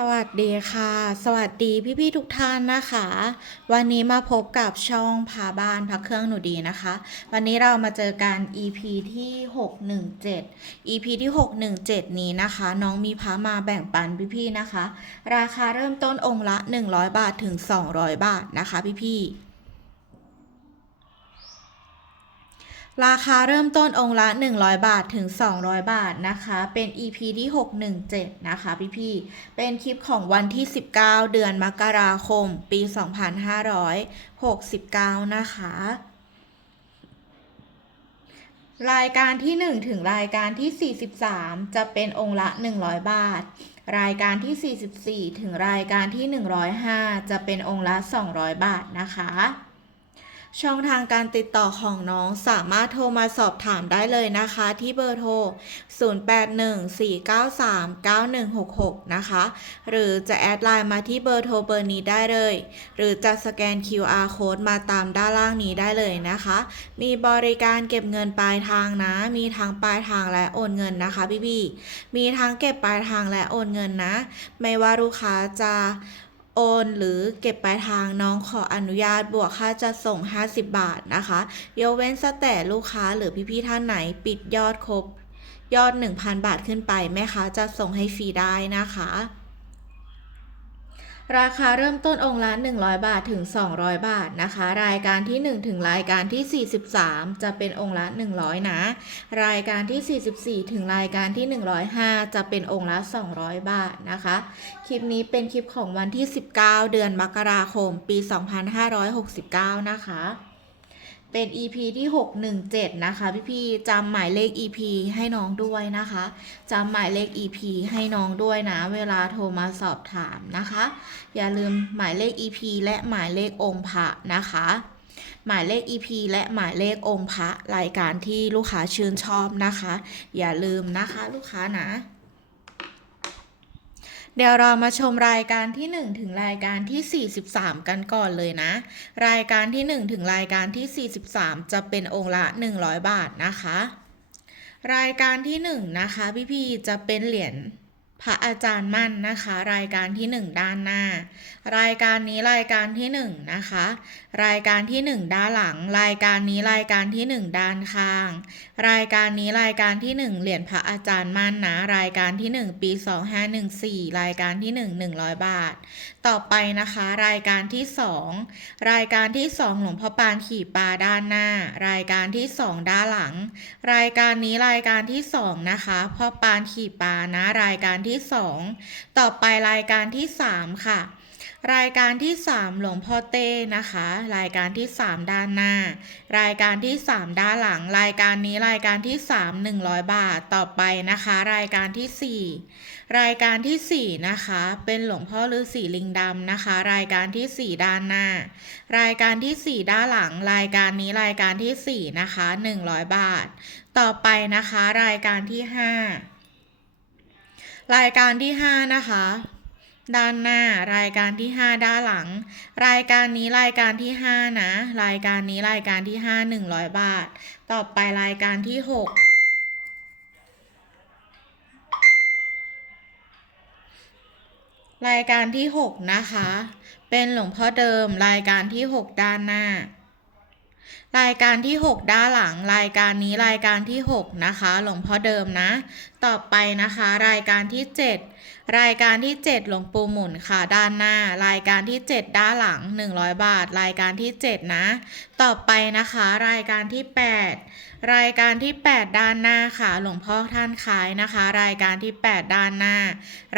สวัสดีค่ะ สวัสดีพี่ๆทุกท่านนะคะ วันนี้มาพบกับช่องพาบ้านพักเครื่องหนูดีนะคะ วันนี้เรามาเจอกัน EP ที่ 617 EP ที่ 617 นี้นะคะ น้องมีพามาแบ่งปันพี่ๆนะคะ ราคาเริ่มต้นองค์ละ 100 บาทถึง 200 บาทนะคะพี่ๆ ราคาเริ่มต้นองค์ละ 100 บาทถึง 200 บาทนะคะ เป็น EP ที่ 617 นะคะพี่ๆเป็นคลิปของวันที่ 19 เดือนมกราคม ปี 2569 นะคะ รายการที่ 1 ถึงรายการที่ 43 จะเป็นองค์ละ 100 บาท รายการที่ 44 ถึงรายการที่ 105 จะเป็นองค์ละ 200 บาทนะคะ ช่องทางการติดต่อของน้องสามารถโทรมาสอบถามได้เลยนะคะ ที่เบอร์โทร 0814939166 นะคะ หรือจะแอดไลน์มาที่เบอร์โทรเบอร์นี้ได้เลย หรือจะสแกน QR code มาตามด้านล่างนี้ได้เลยนะคะ มีบริการเก็บเงินปลายทางนะ มีทั้งปลายทางและโอนเงินนะคะพี่พี่ๆมีทั้งเก็บปลายทางและโอนเงินนะ ไม่ว่าลูกค้าจะ โอนหรือเก็บปลายทางน้องขออนุญาตบวกค่าจะส่ง 50 บาทนะคะยกเว้นแต่ลูกค้าหรือพี่ๆท่านไหนปิดยอดครบ ยอด 1,000 บาทขึ้นไปแม่ค้าจะส่งให้ฟรีได้นะคะ ราคาเริ่มต้นองค์ละ 100 บาทถึง 200 บาทนะคะ รายการที่ 1 ถึงรายการที่ 43 จะเป็นองค์ละ 100 นะ รายการที่ 44 ถึงรายการที่ 105 จะเป็นองค์ละ 200 บาทนะคะ คลิปนี้เป็นคลิปของวันที่ 19 เดือนมกราคม ปี 2569 นะคะ เป็น EP ที่ 617 นะคะ พี่ๆจำหมายเลข EP ให้น้องด้วยนะคะจำหมายเลข EP ให้น้องด้วยนะ เวลาโทรมาสอบถามนะคะ อย่าลืมหมายเลข EP และหมายเลของค์พระนะคะ หมายเลข EP และหมายเลของค์พระรายการที่ลูกค้าชื่นชอบนะคะ อย่าลืมนะคะลูกค้านะ เดี๋ยวเรามาชมรายการที่ 1 ถึงรายการที่ 43 กันก่อนเลยนะ รายการที่ 1 ถึงรายการที่ 43 จะเป็นองค์ละ 100 บาทนะคะ รายการที่ 1 นะคะพี่ๆจะเป็นเหรียญ พระอาจารย์มั่นนะคะ รายการที่ 1 ด้านหน้า รายการนี้รายการที่1นะคะ รายการที่ 1 ด้านหลัง รายการนี้รายการที่ 1 ด้านข้าง รายการนี้รายการที่ 1 เหรียญพระอาจารย์มั่นนะ รายการที่ 1 ปี 2514 รายการที่ 1 100 บาท ต่อไปนะคะ รายการที่ 2 รายการที่ 2 หลวงพ่อปานขี่ปลาด้านหน้า รายการที่ 2 ด้านหลัง รายการนี้รายการที่ 2 นะคะพ่อปานขี่ปลานะ รายการที่ 2 ต่อไปรายการที่ 3 ค่ะ รายการที่ 3 หลวงพ่อเต้นะคะ รายการที่ 3 ด้านหน้า รายการที่ 3 ด้านหลัง รายการนี้รายการที่ 3 100 บาทต่อไปนะคะ รายการที่ 4 รายการที่ 4 นะคะ เป็นหลวงพ่อฤาษีลิงดำนะคะ รายการที่ 4 ด้านหน้า รายการที่ 4 ด้านหลัง รายการนี้รายการที่ 4 นะคะ 100 บาท ต่อไปนะคะ รายการที่ 5รายการที่ 5 นะคะ ด้านหน้ารายการที่ 5 ด้านหลัง รายการนี้รายการที่ 5 นะ รายการนี้รายการที่ 5 100 บาท ต่อไปรายการที่ 6รายการที่ 6 นะคะ เป็นหลวงพ่อเดิมรายการที่ 6 ด้านหน้า รายการที่ 6 ด้านหลัง รายการนี้รายการที่ 6 นะคะ หลวงพ่อเดิมนะ ต่อไปนะคะ รายการที่ 7 รายการที่ 7 หลวงปู่หมุนค่ะด้านหน้า รายการที่ 7 ด้านหลัง 100 บาท รายการที่ 7 นะ ต่อไปนะคะ รายการที่ 8 รายการที่ 8 ด้านหน้าค่ะ หลวงพ่อท่านคล้ายนะคะ รายการที่ 8 ด้านหน้า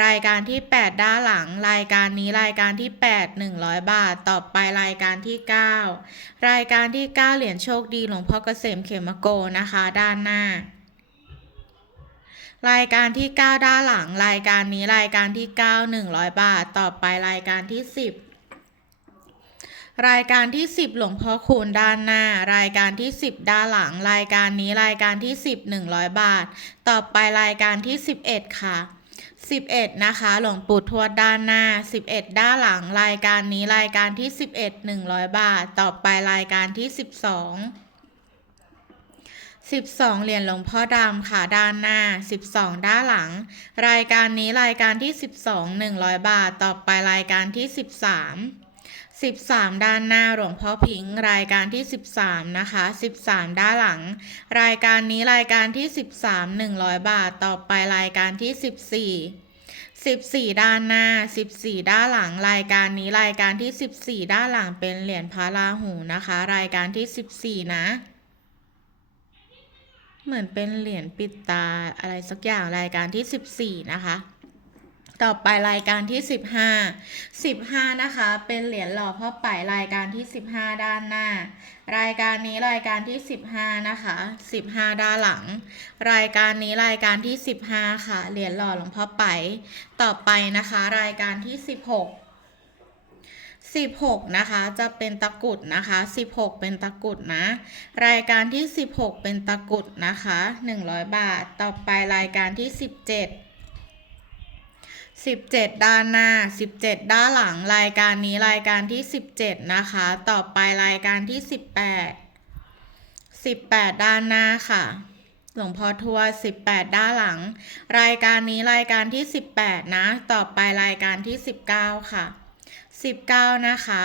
รายการที่ 8 ด้านหลัง รายการนี้รายการที่ 8 100 บาท ต่อไปรายการที่ 9 รายการที่ 9 เหรียญโชคดีหลวงพ่อเกษมเขมโกนะคะ ด้านหน้า รายการที่ 9 ด้านหลัง รายการนี้รายการที่ 9 100 บาท ต่อไปรายการที่ 10 รายการที่ 10 หลวงพ่อคูณด้านหน้า รายการที่ 10 ด้านหลัง รายการนี้รายการที่ 10 100 บาท ต่อไปรายการที่ 11 ค่ะ11 นะคะ หลวงปู่ทวดด้านหน้า 11 ด้านหลัง รายการนี้รายการที่ 11 100 บาท ต่อไปรายการที่ 12 12 เหรียญหลวงพ่อดำค่ะด้านหน้า 12 ด้านหลัง รายการนี้รายการที่ 12 100 บาท ต่อไปรายการที่ 13 13 ด้านหน้าหลวงพ่อพิงค์รายการที่ 13 นะคะ 13 ด้านหลัง รายการนี้รายการที่ 13 100 บาท ต่อไปรายการที่ 14 14 ด้านหน้า 14 ด้านหลัง รายการนี้รายการที่ 14 ด้านหลังเป็นเหรียญพระราหูนะคะ รายการที่ 14 นะ เหมือนเป็นเหรียญปิดตาอะไรสักอย่างรายการที่ 14 นะคะ ต่อไปรายการที่ 15 15 นะคะ เป็นเหรียญหล่อพ่อไปรายการที่ 15 ด้านหน้า รายการนี้รายการที่ 15 นะคะ 15 ด้านหลัง รายการนี้รายการที่ 15 ค่ะ เหรียญหล่อหลวงพ่อไปต่อไปนะคะ รายการที่ 16 16 นะคะจะเป็นตะกุดนะคะ 16 เป็นตะกุดนะ รายการที่ 16 เป็นตะกุดนะคะ 100 บาท ต่อไปรายการที่ 17 17 ด้านหน้า 17 ด้านหลังรายการนี้รายการที่ 17 นะคะ ต่อไปรายการที่ 18 18 ด้านหน้าค่ะหลวงพ่อทัวด18 ด้านหลัง รายการนี้รายการที่ 18 นะ ต่อไปรายการที่ 19 ค่ะ 19 นะคะ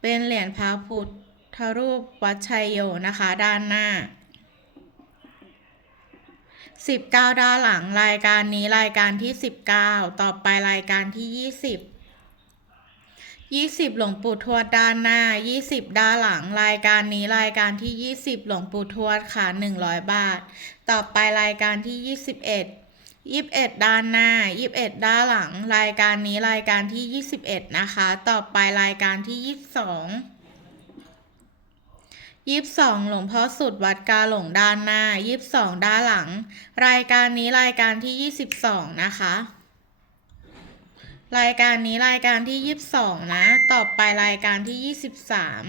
เป็นเหรียญพระพุทธรูปวัดชัยโยนะคะ ด้านหน้า 19 ด้านหลังรายการนี้รายการที่ 19 ต่อไปรายการที่ 20 20 หลวงปู่ทวดด้านหน้า 20 ด้านหลังรายการนี้รายการที่ 20 หลวงปู่ทวดค่ะ 100 บาท ต่อไปรายการที่ 21 21ด้านหน้า21ด้านหลัง รายการนี้รายการที่21นะคะ ต่อไปรายการที่22ยี่สิบสองหลวงพ่อสุดวัดกาหลงด้านหน้ายี่สิบสองด้านหลัง รายการนี้รายการที่ยี่สิบสองนะคะ รายการนี้รายการที่ยี่สิบสองนะ ต่อไปรายการที่ยี่สิบสาม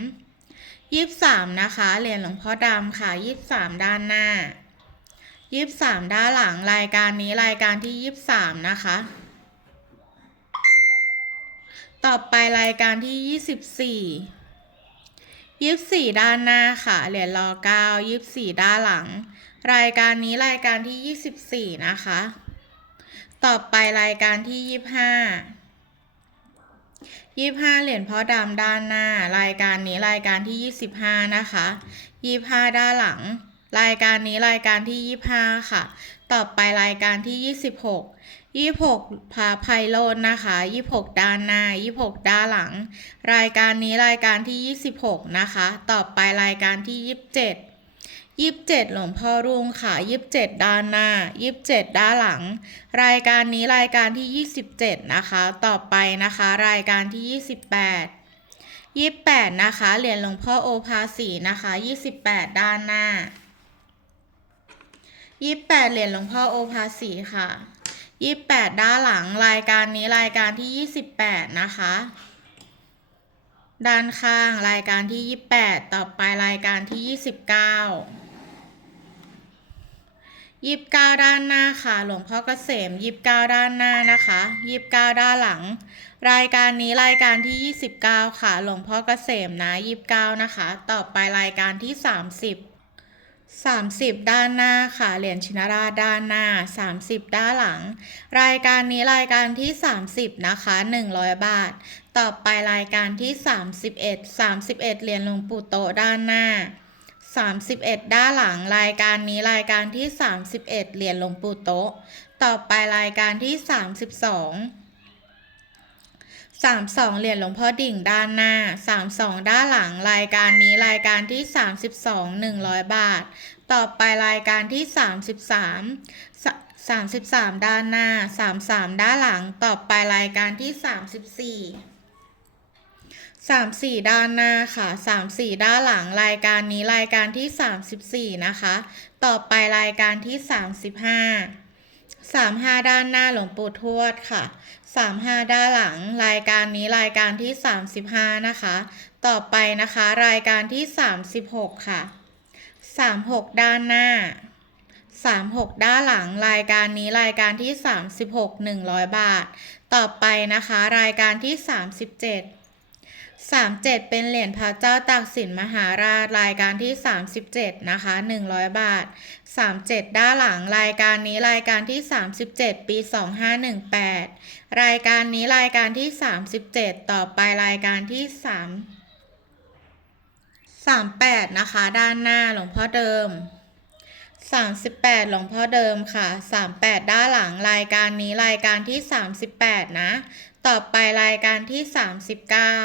ยี่สิบสามนะคะเหรียญหลวงพ่อดำค่ะยี่สิบสามด้านหน้า ยี่สิบสามด้านหลังรายการนี้รายการที่ยี่สิบสามนะคะ ต่อไปรายการที่ยี่สิบสี่ยี่สิบสี่ด้านหน้าค่ะ เหรียญรอเก้ายี่สิบสี่ด้านหลัง รายการนี้รายการที่ยี่สิบสี่นะคะ ต่อไปรายการที่ยี่สิบห้ายี่สิบห้าเหรียญพ่อดำด้านหน้า รายการนี้รายการที่ยี่สิบห้านะคะยี่สิบห้าด้านหลัง รายการนี้รายการที่ยี่สิบห้าค่ะ ต่อไปรายการที่ยี่สิบหกยี่สิบหกพาไพโรนนะคะยี่สิบหกด้านหน้ายี่สิบหกด้านหลัง รายการนี้รายการที่ 26 นะคะ ต่อไปรายการที่ 27 27หลวงพ่อรุ่งค่ะ27ด้านหน้า27ด้านหลัง รายการนี้รายการที่27นะคะ ต่อไปนะคะ รายการที่28 28นะคะเหรียญหลวงพ่อโอภาสีนะคะ28ด้านหน้า 28เหรียญหลวงพ่อโอภาสีค่ะ28ด้านหลังรายการนี้รายการที่28นะคะ ด้านข้างรายการที่28ต่อไปรายการที่29 29ด้านหน้าค่ะ หลวงพ่อเกษม29ด้านหน้านะคะ29ด้านหลัง รายการนี้รายการที่29ค่ะ หลวงพ่อเกษมนะ29นะคะ ต่อไปรายการที่30 30 ด้านหน้าค่ะ เหรียญชินราชด้านหน้า 30 ด้านหลัง รายการนี้รายการที่ 30 นะคะ 100 บาท ต่อไปรายการที่ 31 31 เหรียญหลวงปู่โตด้านหน้า 31 ด้านหลัง รายการนี้รายการที่ 31 เหรียญหลวงปู่โตต่อไปรายการที่ 32 32 เหรียญหลวงพ่อดิ่งด้านหน้า 32 ด้านหลังรายการนี้รายการที่ 32 100 บาท ต่อไปรายการที่ 33 33 ด้านหน้า 33 ด้านหลัง ต่อไปรายการที่ 34 34 ด้านหน้าค่ะ 34 ด้านหลังรายการนี้รายการที่ 34 นะคะ ต่อไปรายการที่ 35 35 ด้านหน้าหลวงปู่ทวดค่ะ 35 ด้านหลังรายการนี้รายการที่ 35 นะคะ ต่อไปนะคะ รายการที่ 36 ค่ะ 36 ด้านหน้า 36 ด้านหลังรายการนี้รายการที่ 36 100 บาท ต่อไปนะคะ รายการที่ 37สามเจ็ดเป็นเหรียญพระเจ้าตากสินมหาราชรายการที่สามสิบเจ็ดนะคะหนึ่งร้อยบาทสามเจ็ดด้านหลังรายการนี้รายการที่สามสิบเจ็ดปีสองห้าหนึ่งแปดรายการนี้รายการที่สามสิบเจ็ดต่อไปรายการที่ส สามแปดนะคะ ด้านหน้าหลวงพ่อเดิมสามสิบแปดหลวงพ่อเดิมค่ะสามแปดด้านหลังรายการนี้รายการที่สามสิบแปดนะ ต่อไปรายการที่สามสิบเก้า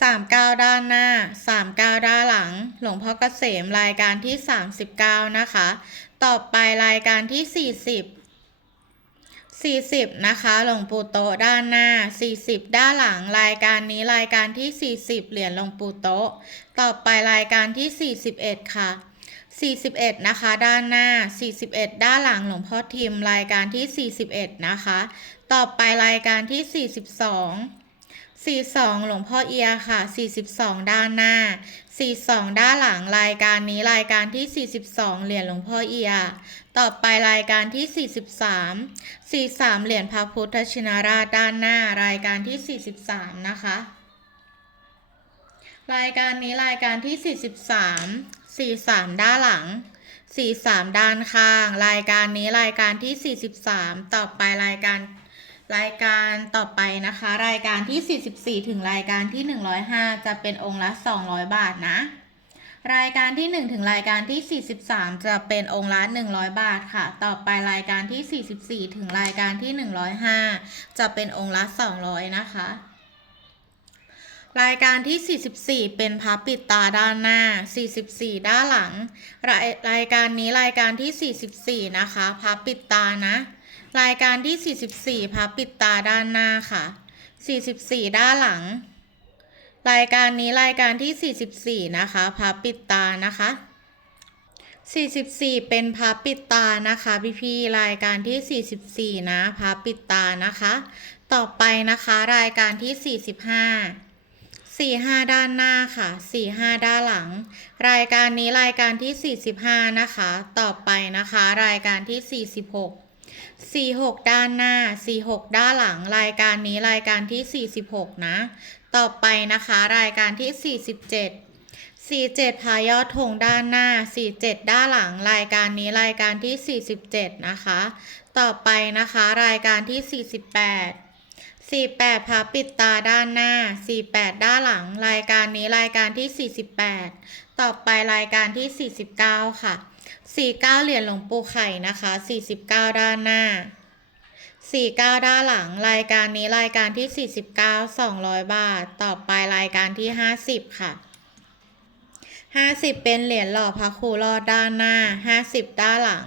สามเก้าด้านหน้าสามเก้าด้านหลัง หลวงพ่อเกษมรายการที่สามสิบเก้านะคะ ต่อไปรายการที่สี่ สิบสี่สิบนะคะหลวงปู่โตด้านหน้าสี่สิบด้านหลังรายการนี้รายการที่สี่สิบเหรียญหลวงปู่โตต่อไปรายการที่สี่สิบเอ็ดค่ะสี่สิบเอ็ดนะคะ ด้านหน้าสี่สิบเอ็ดด้านหลังหลวงพ่อทิมรายการที่สี่สิบเอ็ดนะคะ ต่อไปรายการที่สี่สิบสอง42 หลวงพ่อเอียค่ะ 42 ด้านหน้า 42 ด้านหลังรายการนี้รายการที่ 42 เหรียญหลวงพ่อเอีย ต่อไปรายการที่ 43 43 เหรียญพระพุทธชินราชด้านหน้ารายการที่ 43 นะคะ รายการนี้รายการที่ 43 43 ด้านหลัง 43 ด้านข้าง รายการนี้รายการที่ 43 ต่อไปรายการ รายการต่อไปนะคะ รายการที่ 44 ถึงรายการที่ 105 จะเป็นองค์ละ 200 บาทนะ รายการที่ 1 ถึงรายการที่ 43 จะเป็นองค์ละ 100 บาทค่ะ ต่อไปรายการที่ 44 ถึงรายการที่ 105 จะเป็นองค์ละ 200 นะคะ รายการที่ 44 เป็นพับปิดตาด้านหน้า 44 ด้านหลัง รายรายการนี้รายการที่ 44 นะคะพับปิดตานะ รายการที่ 44พับปิดตาด้านหน้าค่ะ 44 ด้านหลัง รายการนี้รายการที่ 44 นะคะพับปิดตานะคะ 44 เป็นพับปิดตานะคะพี่พี่รายการที่ 44 นะพับปิดตานะคะ ต่อไปนะคะรายการที่ 45 45ด้านหน้าค่ะ45ด้านหลัง รายการนี้รายการที่45นะคะ ต่อไปนะคะ รายการที่46 46 ด้านหน้า 46 ด้านหลัง รายการนี้รายการที่ 46 นะ ต่อไปนะคะ รายการที่ 47 47พายอดธงด้านหน้า 47 ด้านหลัง รายการนี้รายการที่ 47 นะคะ ต่อไปนะคะ รายการที่ 48 48พับปิดตาด้านหน้า 48 ด้านหลัง รายการนี้รายการที่ 48 ต่อไปรายการที่ 49 ค่ะ 49 เหรียญหลวงปู่ไข่นะคะ 49 ด้านหน้า 49 ด้านหลัง รายการนี้รายการที่ 49 200 บาท ต่อไปรายการที่ 50 ค่ะ 50 เป็นเหรียญหล่อพระครูรอดด้านหน้า 50 ด้านหลัง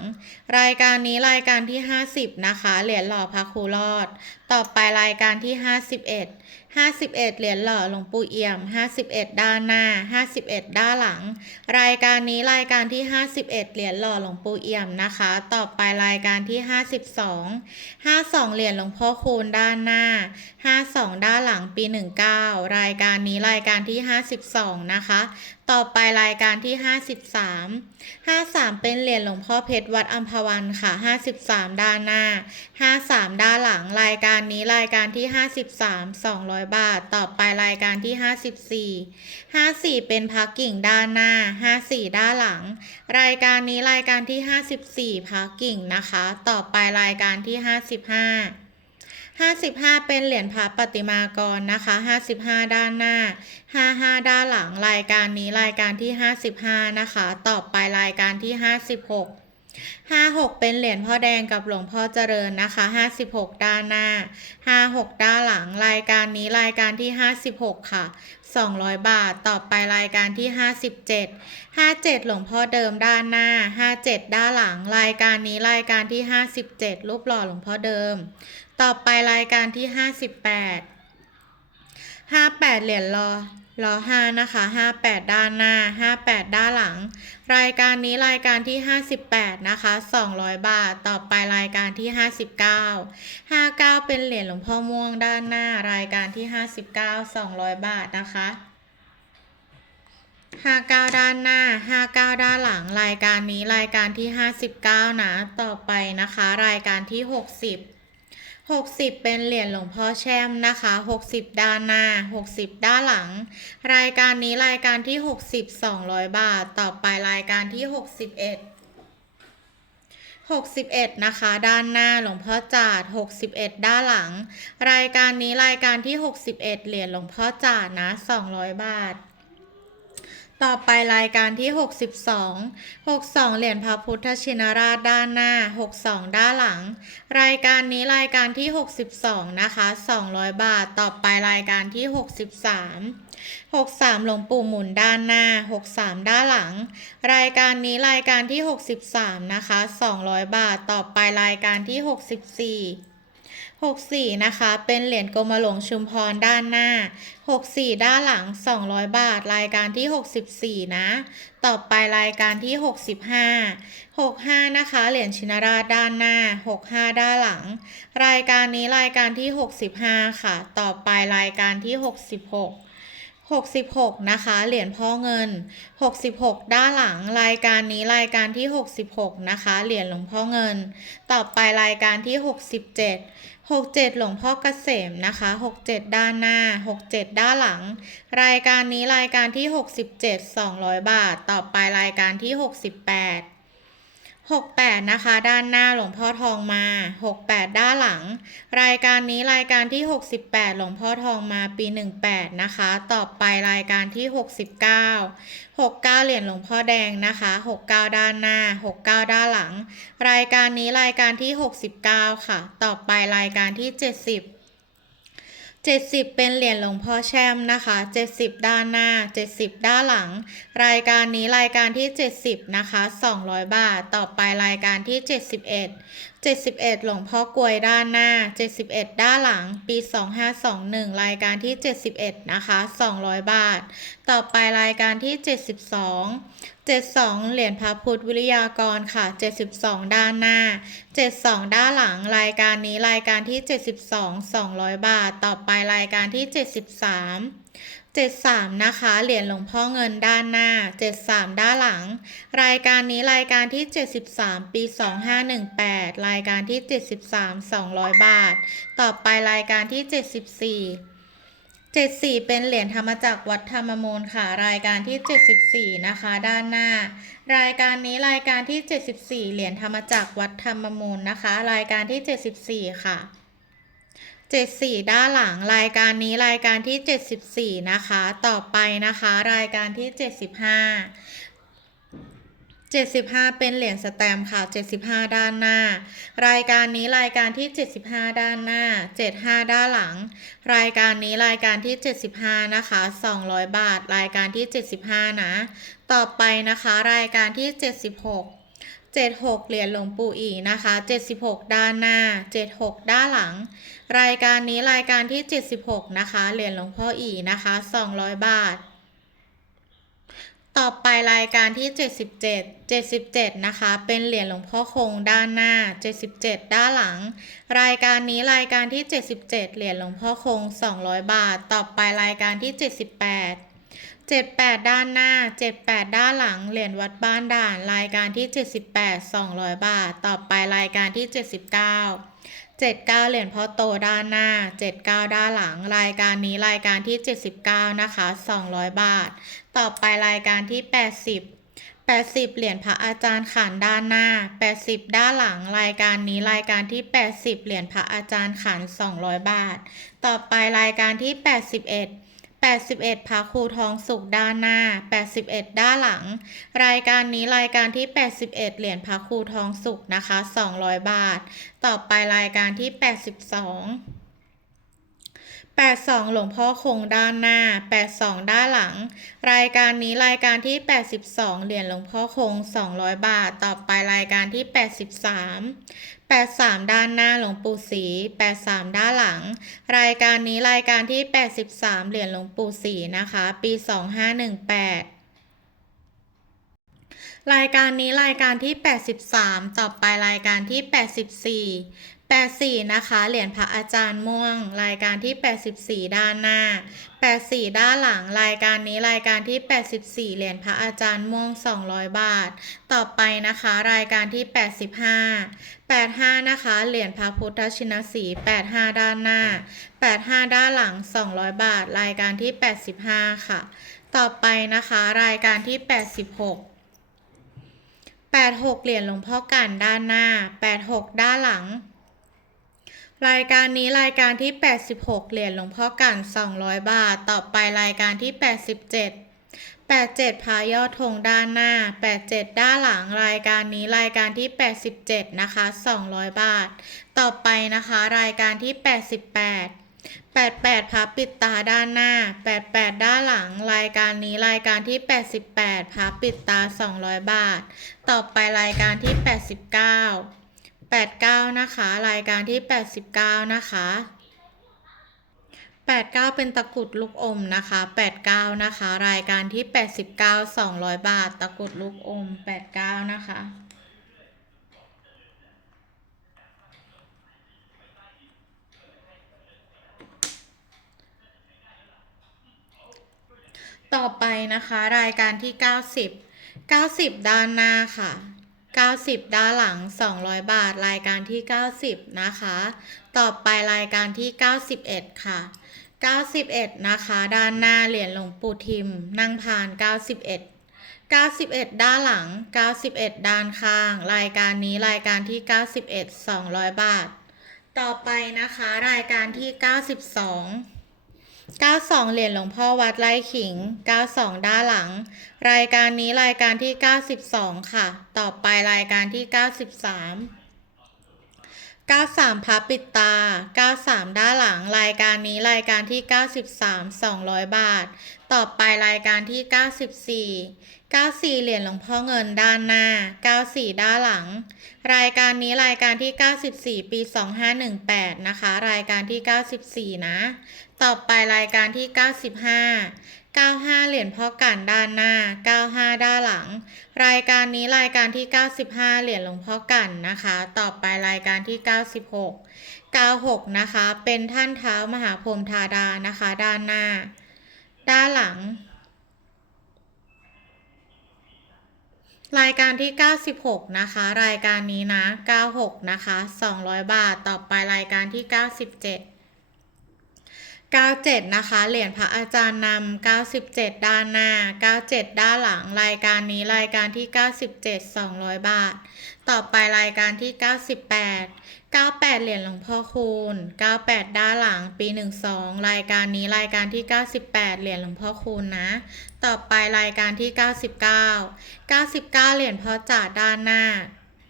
รายการนี้รายการที่ 50 นะคะ เหรียญหล่อพระครูรอด ต่อไปรายการที่ 51 51 เหรียญหล่อหลวงปู่เอี่ยม 51 ด้านหน้า 51 ด้านหลัง รายการนี้รายการที่ 51 เหรียญหล่อหลวงปู่เอี่ยมนะคะ ต่อไปรายการที่ 52 52 เหรียญหลวงพ่อคูณด้านหน้า 52 ด้านหลังปี 19 รายการนี้รายการที่ 52 นะคะ ต่อไปรายการที่ 53 53 เป็นเหรียญหลวงพ่อเพชรวัดอัมพวันค่ะ 53 ด้านหน้า 53 ด้านหลัง รายการนี้รายการที่ 53 200 บาท ต่อไปรายการที่ 54 54 เป็นพักกิ่งด้านหน้า 54 ด้านหลัง รายการนี้รายการที่ 54 พักกิ่งนะคะ ต่อไปรายการที่ 55 55 เป็นเหรียญพระปฏิมากรนะคะ 55 ด้านหน้า 55 ด้านหลังรายการนี้รายการที่ 55 นะคะ ต่อไปรายการที่ 56 56 เป็นเหรียญพ่อแดงกับหลวงพ่อเจริญนะคะ 56 ด้านหน้า 56 ด้านหลังรายการนี้รายการที่ 56 ค่ะ 200 บาทต่อไปรายการที่ 57 57 หลวงพ่อเดิมด้านหน้า 57 ด้านหลังรายการนี้รายการที่ 57 รูปหล่อหลวงพ่อเดิม ต่อไปรายการที่ 58 58 เหรียญรอรอ5นะคะ 58 ด้านหน้า 58 ด้านหลัง รายการนี้รายการที่ 58 นะคะ 200 บาท ต่อไปรายการที่ 59 59 เป็นเหรียญหลวงพ่อม่วงด้านหน้า รายการที่ 59 200 บาทนะคะ59 ด้านหน้า 59 ด้านหลัง รายการนี้รายการที่ 59 นะ ต่อไปนะคะ รายการที่ 60 60 เป็นเหรียญหลวงพ่อแช่มนะคะ 60 ด้านหน้า 60 ด้านหลัง รายการนี้รายการที่ 60 200 บาท ต่อไปรายการที่ 61 61 นะคะ ด้านหน้าหลวงพ่อจาด61 ด้านหลัง รายการนี้รายการที่ 61 เหรียญหลวงพ่อจาดนะ 200 บาท ต่อไปรายการที่ 62 62 เหรียญพระพุทธชินราชด้านหน้า 62 ด้านหลัง รายการนี้รายการที่ 62 นะคะ 200 บาท ต่อไปรายการที่ 63 63 หลวงปู่หมุนด้านหน้า 63 ด้านหลัง รายการนี้รายการที่ 63 นะคะ 200 บาท ต่อไปรายการที่ 64 64 นะคะ เป็นเหรียญกรมหลวงชุมพรด้านหน้า 64 ด้านหลัง 200 บาท รายการที่ 64 นะ ต่อไปรายการที่ 65 65 นะคะ เหรียญชินราชด้านหน้า 65 ด้านหลัง รายการนี้รายการที่ 65 ค่ะ ต่อไปรายการที่ 66 66 นะคะ เหรียญพ่อเงิน 66 ด้านหลังรายการนี้รายการที่ 66 นะคะ เหรียญหลวงพ่อเงิน ต่อไปรายการที่ 67 67 หลวงพ่อเกษมนะคะ 67 ด้านหน้า 67 ด้านหลัง รายการนี้รายการที่ 67 200 บาท ต่อไปรายการที่ 68 68 นะคะ ด้านหน้าหลวงพ่อทองมา 68 ด้านหลัง รายการนี้รายการที่ 68 หลวงพ่อทองมาปี 18 นะคะ ต่อไปรายการที่ 69 69 เหรียญหลวงพ่อแดงนะคะ 69 ด้านหน้า 69 ด้านหลัง รายการนี้รายการที่ 69 ค่ะ ต่อไปรายการที่ 70 70 เป็นเหรียญหลวงพ่อแช่มนะคะ 70 ด้านหน้า 70 ด้านหลัง รายการนี้รายการที่ 70 นะคะ 200 บาท ต่อไปรายการที่ 71 71 หลวงพ่อกลวยด้านหน้า 71 ด้านหลัง ปี 2521 รายการที่ 71 นะคะ 200 บาท ต่อไปรายการที่ 72 72 เหรียญพระพุทธวิริยากรค่ะ 72 ด้านหน้า 72 ด้านหลังรายการนี้รายการที่ 72 200 บาท ต่อไปรายการที่ 73 73 นะคะ เหรียญหลวงพ่อเงินด้านหน้า 73 ด้านหลัง รายการนี้รายการที่ 73 ปี 2518 รายการที่ 73 200 บาท ต่อไปรายการที่ 74 74 เป็นเหรียญธรรมจักรวัดธรรมมูลค่ะ รายการที่ 74 นะคะ ด้านหน้า รายการนี้รายการที่ 74 เหรียญธรรมจักรวัดธรรมมูลนะคะ รายการที่ 74 ค่ะ 74 ด้านหลังรายการนี้รายการที่ 74 นะคะ ต่อไปนะคะ รายการที่ 75 75 เป็นเหรียญสแตมค่ะ 75 ด้านหน้า รายการนี้รายการที่ 75 ด้านหน้า 75 ด้านหลัง รายการนี้รายการที่ 75 นะคะ 200 บาท รายการที่ 75 นะ ต่อไปนะคะ รายการที่ 76 76 เหรียญหลวงปู่อีนะคะ 76 ด้านหน้า 76 ด้านหลัง รายการนี้รายการที่ 76 นะคะ เหรียญหลวงพ่ออีนะคะ 200 บาท ต่อไปรายการที่ 77 77 นะคะ เป็นเหรียญหลวงพ่อคงด้านหน้า 77 ด้านหลัง รายการนี้รายการที่ 77 เหรียญหลวงพ่อคง 200 บาท ต่อไปรายการที่ 78 78 ด้านหน้า 78 ด้านหลัง เหรียญวัดบ้านด่าน รายการที่ 78 200 บาท ต่อไปรายการที่ 79 79 เหรียญพ่อโตด้านหน้า 79 ด้านหลัง รายการนี้รายการที่ 79 นะคะ 200 บาท ต่อไปรายการที่ 80 80 เหรียญพระอาจารย์ขันด้านหน้า 80 ด้านหลัง รายการนี้รายการที่ 80 เหรียญพระอาจารย์ขัน200 บาท ต่อไปรายการที่ 81 81พระครูทองสุขด้านหน้า 81 ด้านหลัง รายการนี้รายการที่ 81 เหรียญพระครูทองสุขนะคะ 200 บาท ต่อไปรายการที่ 82 82 หลวงพ่อคงด้านหน้า 82 ด้านหลัง รายการนี้รายการที่ 82 เหรียญหลวงพ่อคง 200 บาท ต่อไปรายการที่ 83 83 ด้านหน้าหลวงปู่ศรี83 ด้านหลัง รายการนี้รายการที่ 83 เหรียญหลวงปู่ศรีนะคะ ปี 2518รายการนี้รายการที่ 83 ต่อไปรายการที่ 84 84 นะคะ เหรียญพระอาจารย์ม่วง รายการที่ 84 ด้านหน้า 84 ด้านหลัง รายการนี้รายการที่ 84 เหรียญพระอาจารย์ม่วง 200 บาท ต่อไปนะคะ รายการที่ 85 85 นะคะ เหรียญพระพุทธชินสี 85 ด้านหน้า 85 ด้านหลัง 200 บาท รายการที่ 85 ค่ะ ต่อไปนะคะ รายการที่ 86 86 เหรียญหลวงพ่อกันด้านหน้า 86 ด้านหลัง รายการนี้รายการที่ 86 เหรียญหลวงพ่อกัน200 บาท ต่อไปรายการที่ 87 87 พายอดธงด้านหน้า 87 ด้านหลังรายการนี้รายการที่ 87 นะคะ 200 บาท ต่อไปนะคะรายการที่ 88 88พับปิดตาด้านหน้า 88 ด้านหลัง รายการนี้รายการที่ 88พับปิดตา 200 บาท ต่อไปรายการที่ 89 89 นะคะ รายการที่ 89 นะคะ 89 เป็นตะกรุดลูกอมนะคะ 89 นะคะ รายการที่ 89 200 บาท ตะกรุดลูกอม 89 นะคะต่อไปนะคะ รายการที่ 90 90 ด้านหน้าค่ะ 90 ด้านหลัง 200 บาท รายการที่ 90 นะคะ ต่อไปรายการที่ 91 ค่ะ 91 นะคะ ด้านหน้าเหรียญหลวงปู่ทิม นั่งพาน 91 91 ด้านหลัง 91 ด้านข้าง รายการนี้รายการที่ 91 200 บาท ต่อไปนะคะ รายการที่ 92 92 เหรียญหลวงพ่อวัดไร่ขิง 92 ด้านหลัง รายการนี้รายการที่ 92 ค่ะ ต่อไปรายการที่ 93 93พับปิดตา 93 ด้านหลัง รายการนี้รายการที่ 93 200 บาท ต่อไปรายการที่ 94 94 เหรียญหลวงพ่อเงินด้านหน้า 94 ด้านหลัง รายการนี้รายการที่ 94 ปี 2518 นะคะ รายการที่ 94 นะ ต่อไปรายการที่ 95 95 เหรียญพ่อกันด้านหน้า 95 ด้านหลัง รายการนี้รายการที่ 95 เหรียญหลวงพ่อกันนะคะ ต่อไปรายการที่ 96 96 นะคะ เป็นท่านเท้ามหาพรหมธาดานะคะ ด้านหน้า ด้านหลัง รายการที่ 96 นะคะ รายการนี้นะ 96 นะคะ 200 บาท ต่อไปรายการที่ 97 97 นะคะ เหรียญพระอาจารย์นำ97 ด้านหน้า 97 ด้านหลัง รายการนี้รายการที่ 97 200 บาท ต่อไปรายการที่ 98 98 เหรียญหลวงพ่อคูณ 98 ด้านหลังปี 12 รายการนี้รายการที่ 98 เหรียญหลวงพ่อคูณนะ ต่อไปรายการที่ 99 99 เหรียญพ่อจ่าด้านหน้า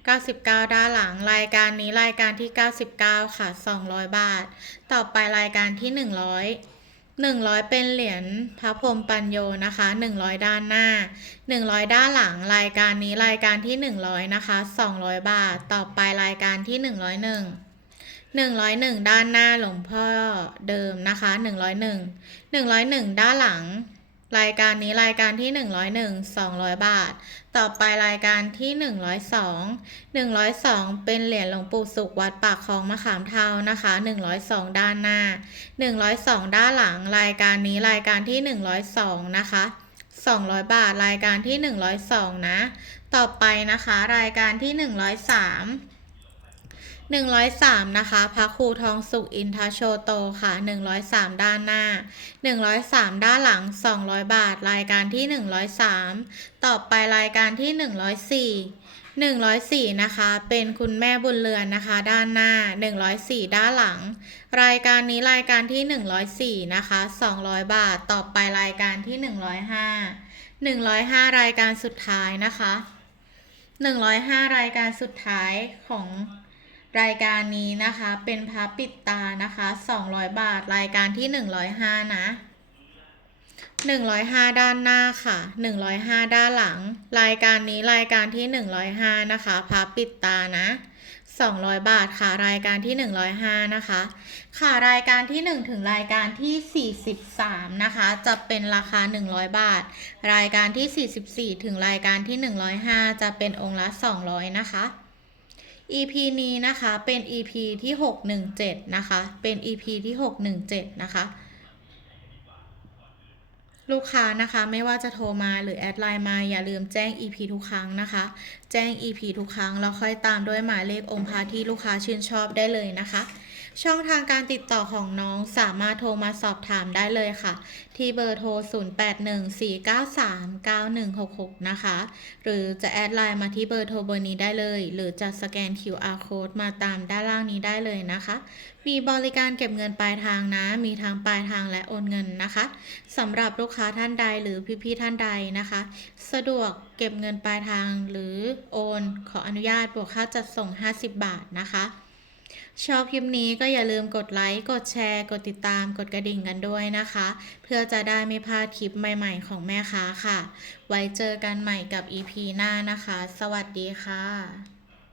99 ด้านหลังรายการนี้รายการที่ 99 ค่ะ 200 บาท ต่อไปรายการที่ 100 100 เป็นเหรียญพระพรหมปัญโยนะคะ 100 ด้านหน้า 100 ด้านหลังรายการนี้รายการที่ 100 นะคะ 200 บาท ต่อไปรายการที่ 101 101 ด้านหน้าหลวงพ่อเดิมนะคะ 101 101 ด้านหลัง รายการนี้รายการที่ 101 200 บาท ต่อไปรายการที่ 102 102 เป็นเหรียญหลวงปู่สุขวัดปากคลองมะขามเทานะคะ 102 ด้านหน้า 102 ด้านหลัง รายการนี้รายการที่ 102 นะคะ 200 บาทรายการที่ 102 นะ ต่อไปนะคะ รายการที่ 103 103 นะคะ พระครูทองสุขอินทโชโตค่ะ 103 ด้านหน้า 103 ด้านหลัง 200 บาท รายการที่ 103 ต่อไปรายการที่ 104 104 นะคะ เป็นคุณแม่บุญเรือนนะคะ ด้านหน้า 104 ด้านหลัง รายการนี้รายการที่ 104 นะคะ 200 บาท ต่อไปรายการที่ 105 105 รายการสุดท้ายนะคะ 105 รายการสุดท้ายของ รายการนี้นะคะเป็นพระปิดตานะคะ 200 บาทรายการที่ 105 นะ 105 ด้านหน้าค่ะ 105 ด้านหลัง รายการนี้รายการที่ 105 นะคะพระปิดตานะ200 บาทค่ะ รายการที่ 105 นะคะ ค่ะรายการที่ 1 ถึงรายการที่ 43 นะคะ จะเป็นราคา 100 บาท รายการที่ 44 ถึงรายการที่ 105 จะเป็นองค์ละ 200 นะคะ EP นี้นะคะเป็น EP ที่ 617 นะคะ เป็น EP ที่ 617 นะคะ ลูกค้านะคะไม่ว่าจะโทรมาหรือแอดไลน์มาอย่าลืมแจ้ง EP ทุกครั้งนะคะ แจ้ง EP ทุกครั้งแล้วค่อยตามด้วยหมายเลของค์พระที่ลูกค้าชื่นชอบได้เลยนะคะ ช่องทางการติดต่อของน้องสามารถโทรมาสอบถามได้เลยค่ะ ที่เบอร์โทร 0814939166 นะคะ หรือจะแอดไลน์มาที่เบอร์โทรเบอร์นี้ได้เลย หรือจะสแกน QR code มาตามด้านล่างนี้ได้เลยนะคะ มีบริการเก็บเงินปลายทางนะ มีทั้งปลายทางและโอนเงินนะคะสำหรับลูกค้าท่านใดหรือพี่ๆท่านใดนะคะ สะดวกเก็บเงินปลายทางหรือโอน ขออนุญาตบวกค่าจัดส่ง 50 บาทนะคะ ชอบคลิปนี้ก็อย่าลืมกดไลค์ กดแชร์ กดติดตาม กดกระดิ่งกันด้วยนะคะ เพื่อจะได้ไม่พลาดคลิปใหม่ๆของแม่ค้าค่ะ ไว้เจอกันใหม่กับ EP หน้านะคะ สวัสดีค่ะ